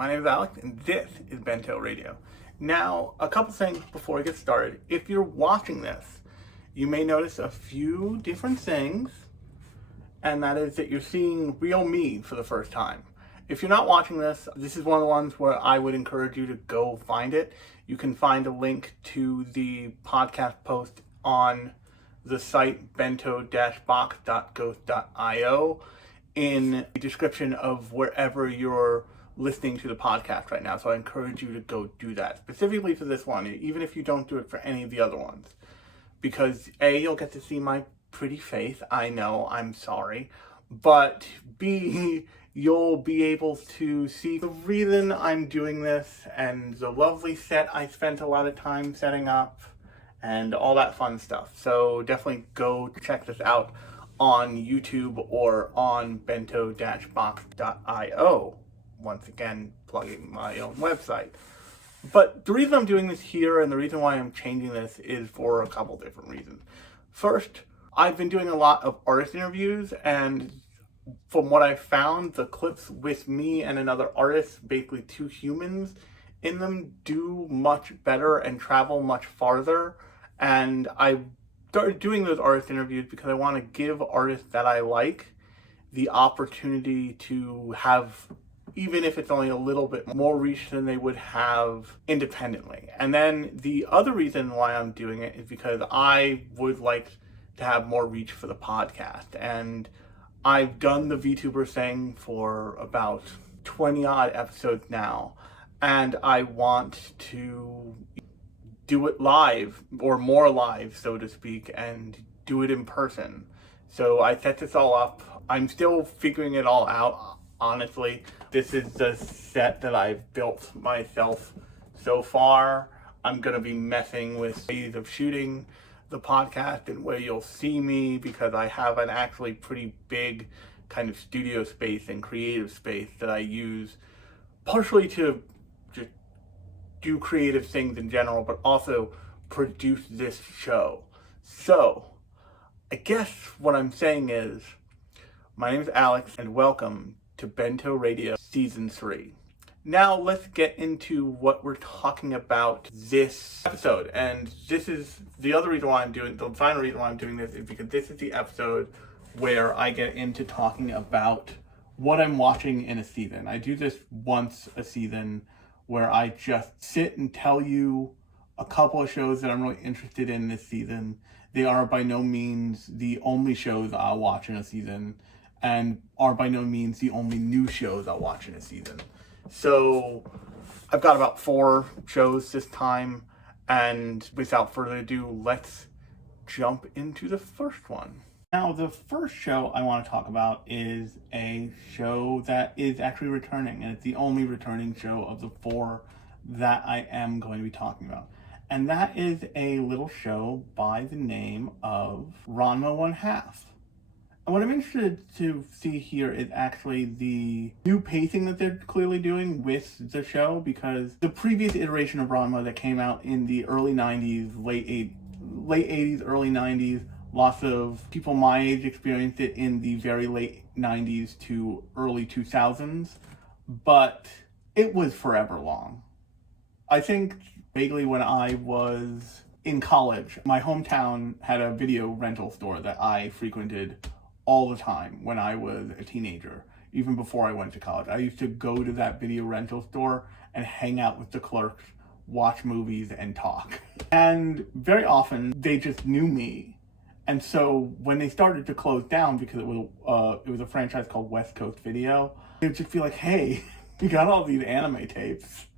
My name is Alex, and this is Bento Radio. Now, a couple things before I get started. If you're watching this, you may notice a few different things, and that is that you're seeing real me for the first time. If you're not watching this, this is one of the ones where I would encourage you to go find it. You can find a link to the podcast post on the site bento-box.ghost.io in the description of wherever you're listening to the podcast right now. So I encourage you to go do that, specifically for this one, even if you don't do it for any of the other ones. Because A, you'll get to see my pretty face. I know, I'm sorry. But B, you'll be able to see the reason I'm doing this and the lovely set I spent a lot of time setting up and all that fun stuff. So definitely go check this out on YouTube or on bento-box.io. Once again, plugging my own website. But the reason I'm doing this here and the reason why I'm changing this is for a couple different reasons. First, I've been doing a lot of artist interviews, and from what I've found, the clips with me and another artist, basically two humans in them, do much better and travel much farther. And I started doing those artist interviews because I want to give artists that I like the opportunity to have, even if it's only a little bit more reach than they would have independently. And then the other reason why I'm doing it is because I would like to have more reach for the podcast. And I've done the VTuber thing for about 20 odd episodes now, and I want to do it live, or more live, so to speak, and do it in person. So I set this all up. I'm still figuring it all out, honestly. This is the set that I've built myself so far. I'm going to be messing with ways of shooting the podcast and where you'll see me, because I have an actually pretty big kind of studio space and creative space that I use partially to just do creative things in general, but also produce this show. So I guess what I'm saying is, my name is Alex, and welcome to Bento Radio Season 3. Now let's get into what we're talking about this episode. And this is the other reason why the final reason why I'm doing this is because this is the episode where I get into talking about what I'm watching in a season. I do this once a season where I just sit and tell you a couple of shows that I'm really interested in this season. They are by no means the only shows I'll watch in a season, and are by no means the only new shows I'll watch in a season. So I've got about 4 shows this time, and without further ado, let's jump into the first one. Now, the first show I want to talk about is a show that is actually returning, and it's the only returning show of the 4 that I am going to be talking about. And that is a little show by the name of Ranma 1/2. And what I'm interested to see here is actually the new pacing that they're clearly doing with the show, because the previous iteration of Ranma that came out in the early 90s, late 80s, early 90s, lots of people my age experienced it in the very late 90s to early 2000s, but it was forever long. I think vaguely when I was in college, my hometown had a video rental store that I frequented all the time when I was a teenager, even before I went to college. I used to go to that video rental store and hang out with the clerks, watch movies, and talk. And very often they just knew me. And so when they started to close down, because it was a franchise called West Coast Video, they would just be like, hey, we got all these anime tapes.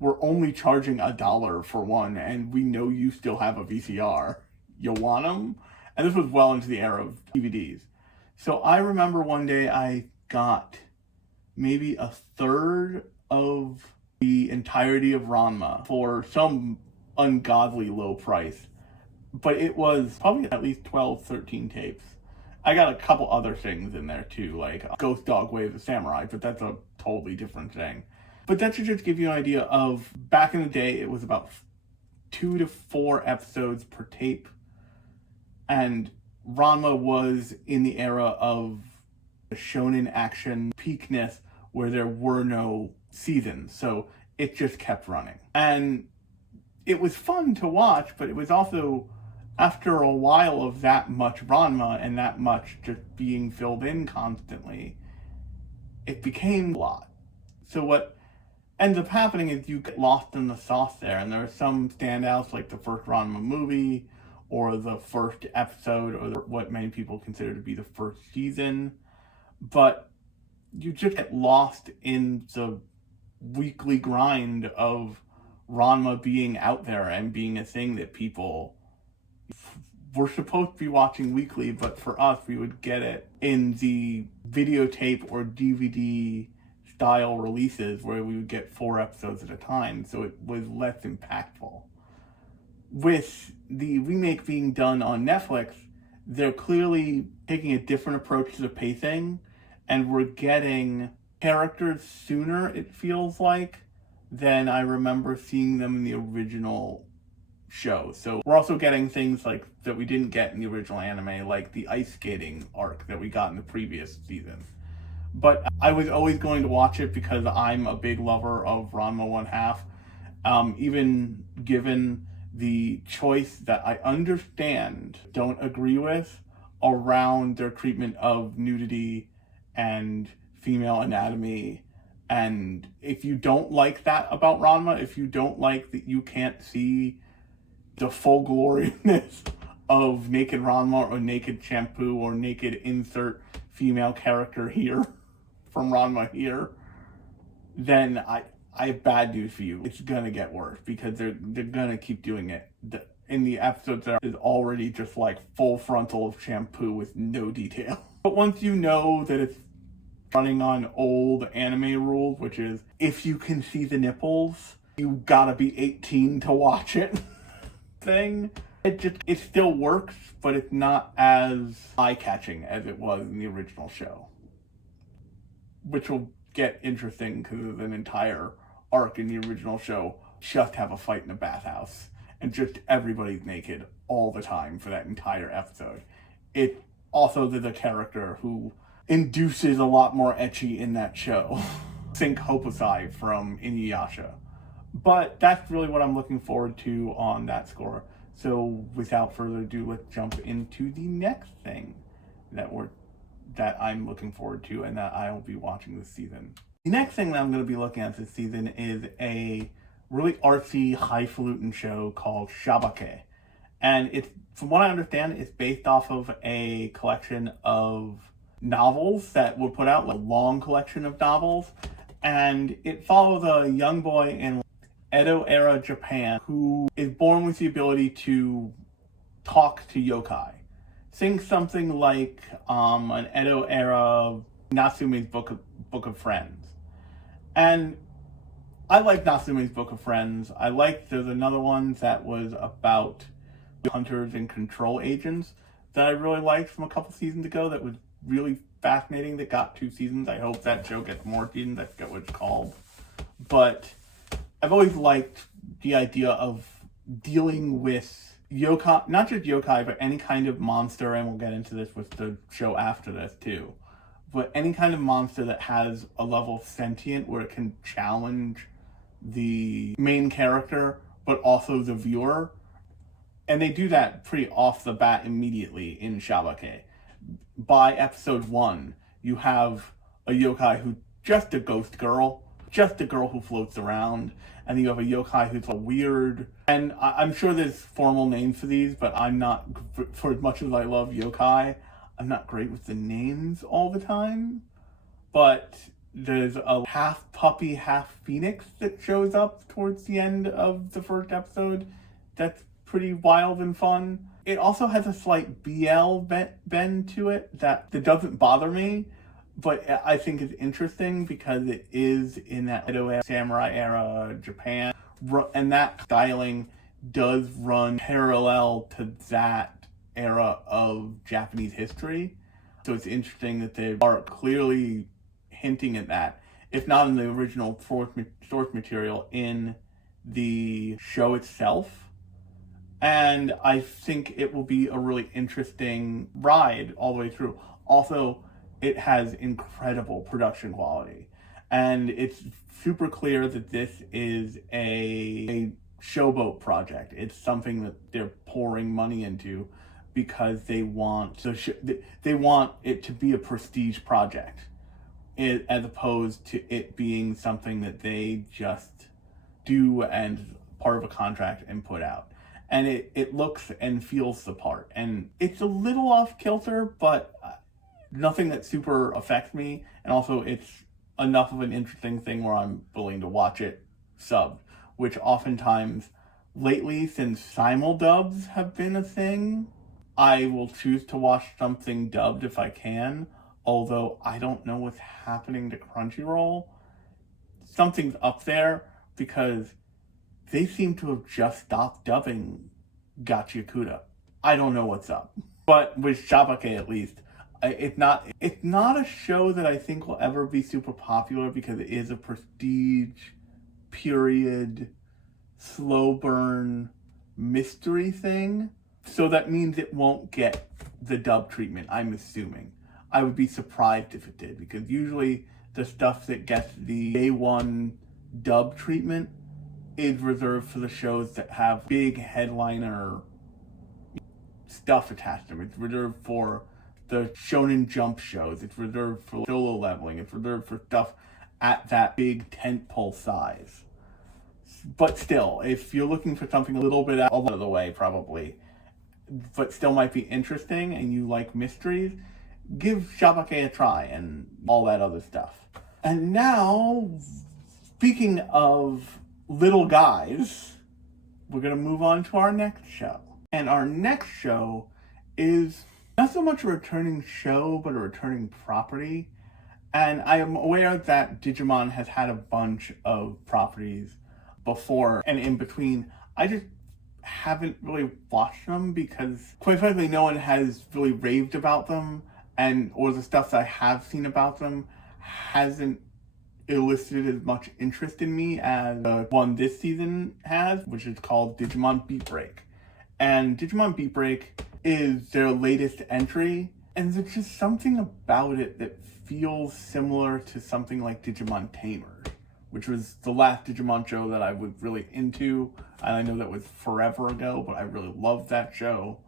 We're only charging $1 for one, and we know you still have a VCR. You want them? And this was well into the era of DVDs. So I remember one day I got maybe a third of the entirety of Ranma for some ungodly low price. But it was probably at least 12, 13 tapes. I got a couple other things in there too, like Ghost Dog Way of the Samurai, but that's a totally different thing. But that should just give you an idea of, back in the day, it was about 2 to 4 episodes per tape. And Ranma was in the era of the shonen action peakness, where there were no seasons, so it just kept running. And it was fun to watch, but it was also, after a while of that much Ranma and that much just being filled in constantly, it became a lot. So what ends up happening is you get lost in the sauce there, and there are some standouts like the first Ranma movie, or the first episode, or what many people consider to be the first season, but you just get lost in the weekly grind of Ranma being out there and being a thing that people were supposed to be watching weekly, but for us, we would get it in the videotape or DVD style releases where we would get 4 episodes at a time, so it was less impactful. With the remake being done on Netflix, they're clearly taking a different approach to the pacing, and we're getting characters sooner, it feels like, than I remember seeing them in the original show. So we're also getting things like that we didn't get in the original anime, like the ice skating arc that we got in the previous season. But I was always going to watch it because I'm a big lover of Ranma 1/2. Even given the choice that I understand, don't agree with, around their treatment of nudity and female anatomy. And if you don't like that about Ranma, if you don't like that you can't see the full gloriness of naked Ranma or naked Shampoo or naked insert female character here from Ranma here, then I have bad news for you. It's gonna get worse because they're gonna keep doing it. In the episodes that is already just like full frontal of Shampoo with no detail. But once you know that it's running on old anime rules, which is if you can see the nipples, you gotta be 18 to watch it thing, it still works, but it's not as eye-catching as it was in the original show. Which will get interesting because there's an entire arc in the original show just have a fight in a bathhouse and just everybody's naked all the time for that entire episode. It also, there's a character who induces a lot more ecchi in that show. Think Hokusai from Inuyasha. But that's really what I'm looking forward to on that score. So without further ado, let's jump into the next thing that I'm looking forward to and that I'll be watching this season. The next thing that I'm going to be looking at this season is a really artsy, highfalutin show called Shabake. And it's, from what I understand, it's based off of a collection of novels that were put out, like a long collection of novels. And it follows a young boy in Edo-era Japan who is born with the ability to talk to yokai. Think something like an Edo-era Natsume's Book of Friends. And I like Natsume's Book of Friends. There's another one that was about hunters and control agents that I really liked from a couple seasons ago that was really fascinating, that got 2 seasons. I hope that show gets more seasons. I forget what it's called. But I've always liked the idea of dealing with yokai, not just yokai, but any kind of monster, and we'll get into this with the show after this too, but any kind of monster that has a level of sentient where it can challenge the main character, but also the viewer. And they do that pretty off the bat immediately in Shabake. By episode 1, you have a yokai who's just a ghost girl, just a girl who floats around, and you have a yokai who's a weird, and I'm sure there's formal names for these, but I'm not, for as much as I love yokai, I'm not great with the names all the time. But there's a half puppy, half phoenix that shows up towards the end of the first episode that's pretty wild and fun. It also has a slight BL bend to it that doesn't bother me, but I think it's interesting because it is in that Edo samurai era Japan, and that styling does run parallel to that era of Japanese history. So it's interesting that they are clearly hinting at that, if not in the original source material, in the show itself. And I think it will be a really interesting ride all the way through. Also, it has incredible production quality. And it's super clear that this is a showboat project. It's something that they're pouring money into because they want they want it to be a prestige project, as opposed to it being something that they just do and part of a contract and put out. And it looks and feels the part. And it's a little off kilter, but nothing that super affects me. And also it's enough of an interesting thing where I'm willing to watch it subbed, which oftentimes lately, since simuldubs have been a thing, I will choose to watch something dubbed if I can, although I don't know what's happening to Crunchyroll. Something's up there because they seem to have just stopped dubbing Gachiakuda. I don't know what's up. But with Shabake at least, it's not a show that I think will ever be super popular because it is a prestige, period, slow burn mystery thing. So that means it won't get the dub treatment, I'm assuming. I would be surprised if it did, because usually the stuff that gets the A1 dub treatment is reserved for the shows that have big headliner stuff attached to them. It's reserved for the Shonen Jump shows. It's reserved for Solo Leveling. It's reserved for stuff at that big tentpole size. But still, if you're looking for something a little bit out of the way, probably, but still might be interesting and you like mysteries, give Shabake a try and all that other stuff. And now, speaking of little guys, we're going to move on to our next show. And our next show is not so much a returning show, but a returning property. And I am aware that Digimon has had a bunch of properties before and in between. I just haven't really watched them because, quite frankly, no one has really raved about them, or the stuff that I have seen about them hasn't elicited as much interest in me as the one this season has, which is called Digimon Beat Break. And Digimon Beat Break is their latest entry, and there's just something about it that feels similar to something like Digimon Tamers, which was the last Digimon show that I was really into, and I know that was forever ago, but I really loved that show.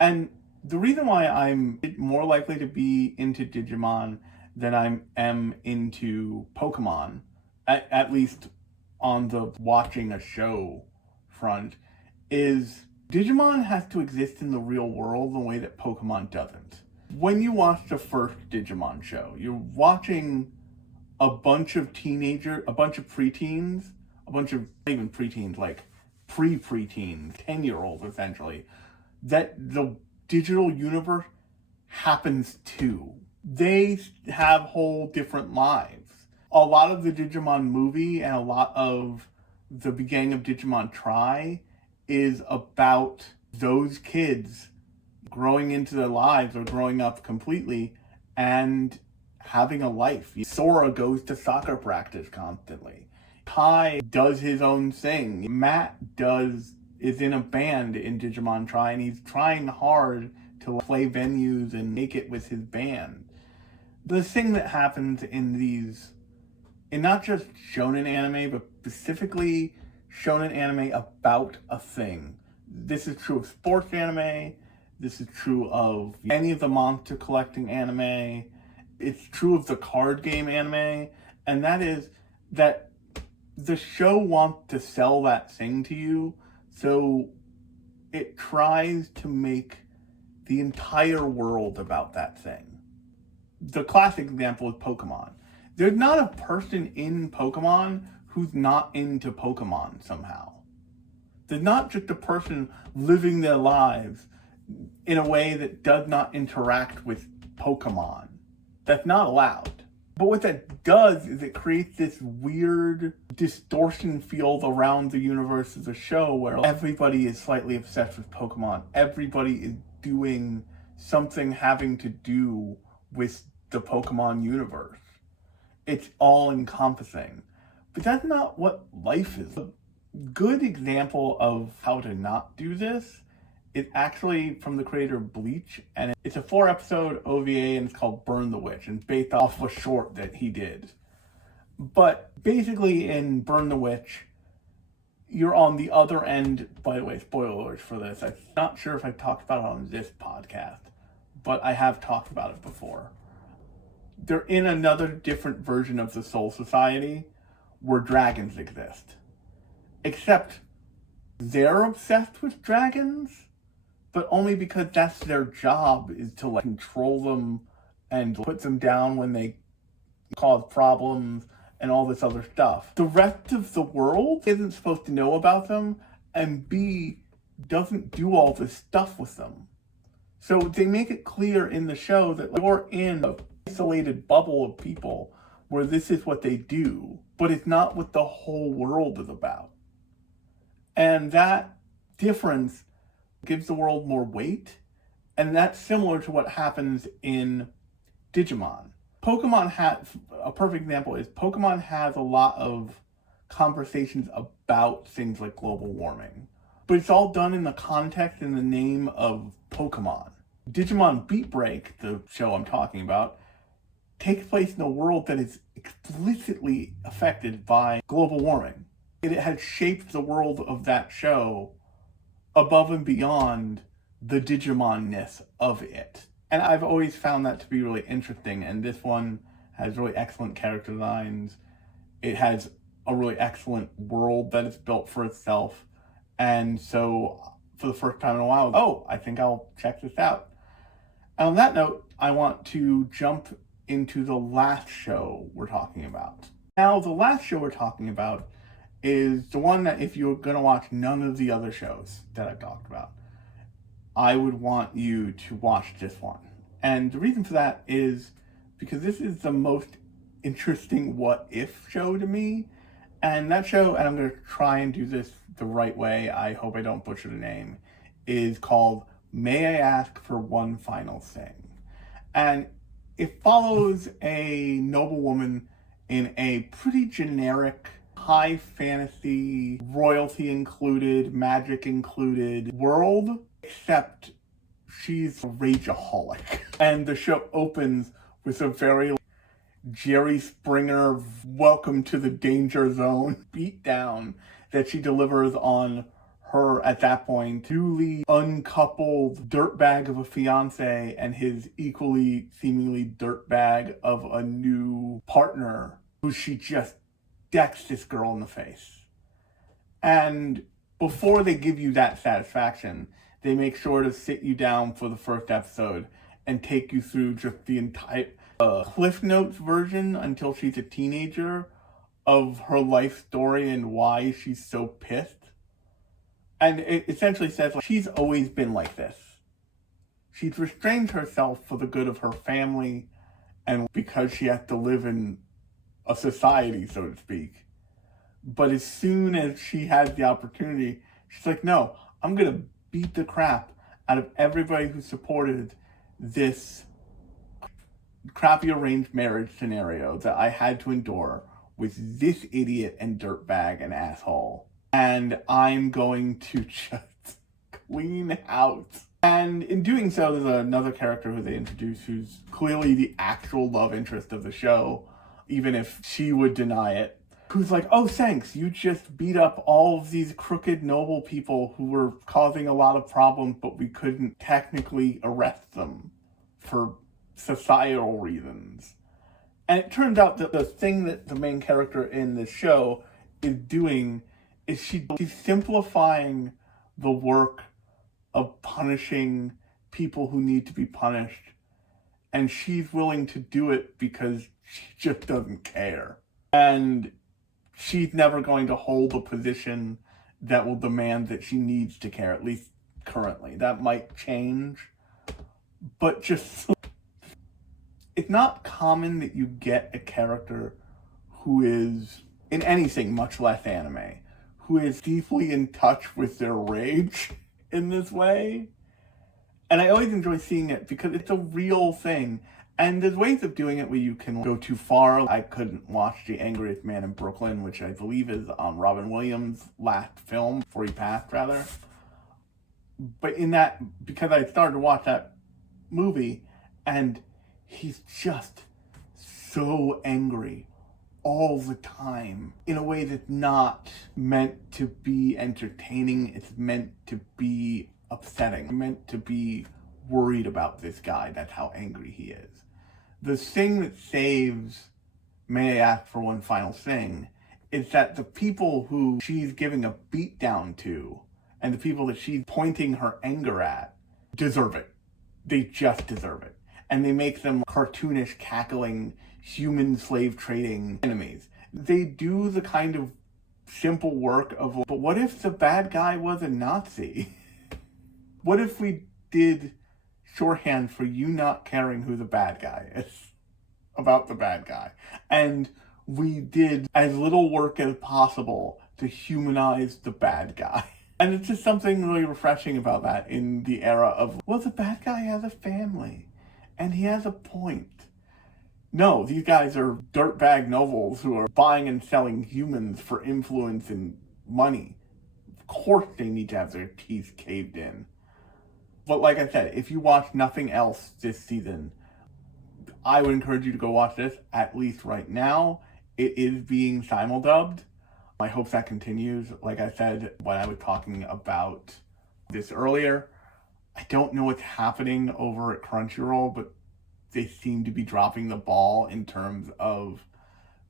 And the reason why I'm more likely to be into Digimon than I am into Pokemon, at least on the watching a show front, is Digimon has to exist in the real world the way that Pokemon doesn't. When you watch the first Digimon show, you're watching a bunch of preteens, not even preteens, like pre-preteens, 10-year-olds essentially, that the digital universe happens to. They have whole different lives. A lot of the Digimon movie and a lot of the beginning of Digimon Tri is about those kids growing into their lives or growing up completely and having a life. Sora goes to soccer practice constantly. Kai does his own thing. Matt is in a band in Digimon Tri, and he's trying hard to play venues and make it with his band. The thing that happens in not just shonen anime, but specifically shonen anime about a thing. This is true of sports anime. This is true of any of the monster collecting anime. It's true of the card game anime. And that is that the show wants to sell that thing to you, so it tries to make the entire world about that thing. The classic example is Pokemon. There's not a person in Pokemon who's not into Pokemon somehow. There's not just a person living their lives in a way that does not interact with Pokemon. That's not allowed. But what that does is it creates this weird distortion field around the universe of the show where everybody is slightly obsessed with Pokemon. Everybody is doing something having to do with the Pokemon universe. It's all encompassing. But that's not what life is. A good example of how to not do this is actually from the creator of Bleach, and it's a 4-episode OVA and it's called Burn the Witch, and based off a short that he did. But basically in Burn the Witch, you're on the other end. By the way, spoilers for this. I'm not sure if I've talked about it on this podcast, but I have talked about it before. They're in another different version of the Soul Society where dragons exist. Except they're obsessed with dragons, but only because that's their job, is to like control them and put them down when they cause problems and all this other stuff. The rest of the world isn't supposed to know about them, and B, doesn't do all this stuff with them. So they make it clear in the show that you're in an isolated bubble of people where this is what they do, but it's not what the whole world is about. And that difference gives the world more weight, and that's similar to what happens in Digimon. Pokemon has, a perfect example is Pokemon has a lot of conversations about things like global warming, but it's all done in the context and the name of Pokemon. Digimon Beat Break, the show I'm talking about, takes place in a world that is explicitly affected by global warming. It has shaped the world of that show above and beyond the Digimon-ness of it. And I've always found that to be really interesting, and this one has really excellent character designs. It has a really excellent world that it's built for itself, and so for the first time in a while, I think I'll check this out. And on that note, I want to jump into the last show we're talking about. Now, the last show we're talking about is the one that if you're going to watch none of the other shows that I've talked about, I would want you to watch this one. And the reason for that is because this is the most interesting what if show to me. And that show, and I'm going to try and do this the right way, I hope I don't butcher the name, is called May I Ask for One Final Thing. And it follows a noblewoman in a pretty generic, high fantasy, royalty included, magic included world, except she's a rageaholic. And the show opens with a very Jerry Springer, welcome to the danger zone beatdown that she delivers on her, at that point, newly uncoupled dirtbag of a fiance and his equally seemingly dirtbag of a new partner who she just decks this girl in the face. And before they give you that satisfaction, they make sure to sit you down for the first episode and take you through just the entire Cliff Notes version until she's a teenager of her life story and why she's so pissed. And it essentially says she's always been like this. She's restrained herself for the good of her family and because she has to live in a society, so to speak. But as soon as she has the opportunity, she's like, no, I'm going to beat the crap out of everybody who supported this crappy arranged marriage scenario that I had to endure with this idiot and dirtbag and asshole. And I'm going to just clean house. And in doing so, there's another character who they introduce who's clearly the actual love interest of the show, even if she would deny it, who's like, oh, thanks, you just beat up all of these crooked noble people who were causing a lot of problems, but we couldn't technically arrest them for societal reasons. And it turns out that the thing that the main character in this show is doing is she's simplifying the work of punishing people who need to be punished. And she's willing to do it because she just doesn't care. And she's never going to hold a position that will demand that she needs to care, at least currently. That might change. But just, it's not common that you get a character who is, in anything, much less anime, who is deeply in touch with their rage in this way. And I always enjoy seeing it because it's a real thing. And there's ways of doing it where you can go too far. I couldn't watch The Angriest Man in Brooklyn, which I believe is Robin Williams' last film, before he passed, rather. But in that, because I started to watch that movie, and he's just so angry all the time in a way that's not meant to be entertaining. It's meant to be upsetting, meant to be worried about this guy. That's how angry he is. The thing that saves May I Ask for One Final Thing is that the people who she's giving a beatdown to and the people that she's pointing her anger at deserve it. They just deserve it. And they make them cartoonish, cackling, human slave trading enemies. They do the kind of simple work of, but what if the bad guy was a Nazi? What if we did shorthand for you not caring who the bad guy is about the bad guy? And we did as little work as possible to humanize the bad guy. And it's just something really refreshing about that in the era of, well, the bad guy has a family and he has a point. No, these guys are dirtbag nobles who are buying and selling humans for influence and money. Of course they need to have their teeth caved in. But like I said, if you watch nothing else this season, I would encourage you to go watch this, at least right now. It is being simuldubbed. I hope that continues. Like I said when I was talking about this earlier, I don't know what's happening over at Crunchyroll, but they seem to be dropping the ball in terms of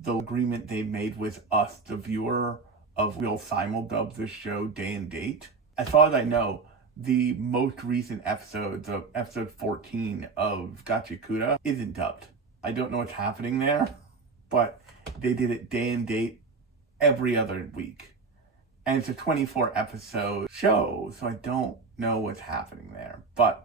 the agreement they made with us, the viewer, of we'll simuldub this show day and date. As far as I know, the most recent episodes of episode 14 of Gachikuta isn't dubbed. I don't know what's happening there, but they did it day and date every other week. And it's a 24 episode show, so I don't know what's happening there. But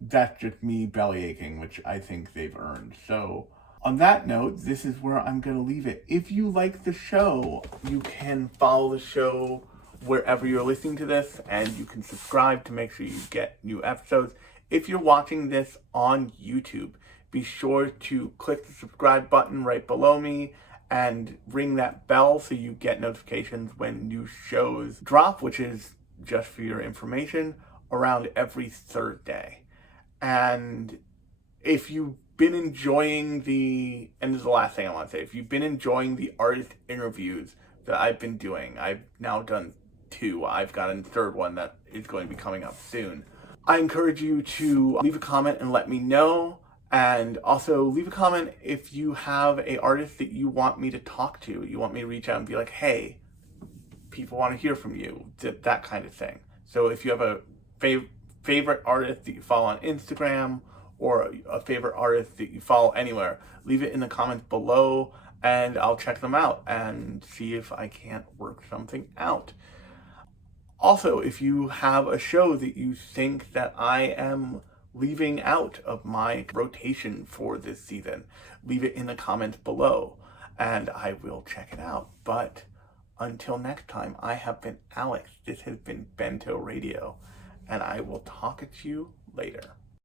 that's just me belly aching, which I think they've earned. So on that note, this is where I'm going to leave it. If you like the show, you can follow the show wherever you're listening to this, and you can subscribe to make sure you get new episodes. If you're watching this on YouTube, be sure to click the subscribe button right below me and ring that bell so you get notifications when new shows drop, which is, just for your information, around every Thursday. And if you've been enjoying and this is the last thing I want to say, if you've been enjoying the artist interviews that I've been doing, I've now done 2. I've got a third one that is going to be coming up soon. I encourage you to leave a comment and let me know. And also leave a comment if you have an artist that you want me to talk to. You want me to reach out and be like, hey, people want to hear from you. That kind of thing. So if you have a favorite artist that you follow on Instagram or a favorite artist that you follow anywhere, leave it in the comments below and I'll check them out and see if I can't work something out. Also, if you have a show that you think that I am leaving out of my rotation for this season, leave it in the comments below and I will check it out. But until next time, I have been Alex. This has been Bento Radio, and I will talk at you later.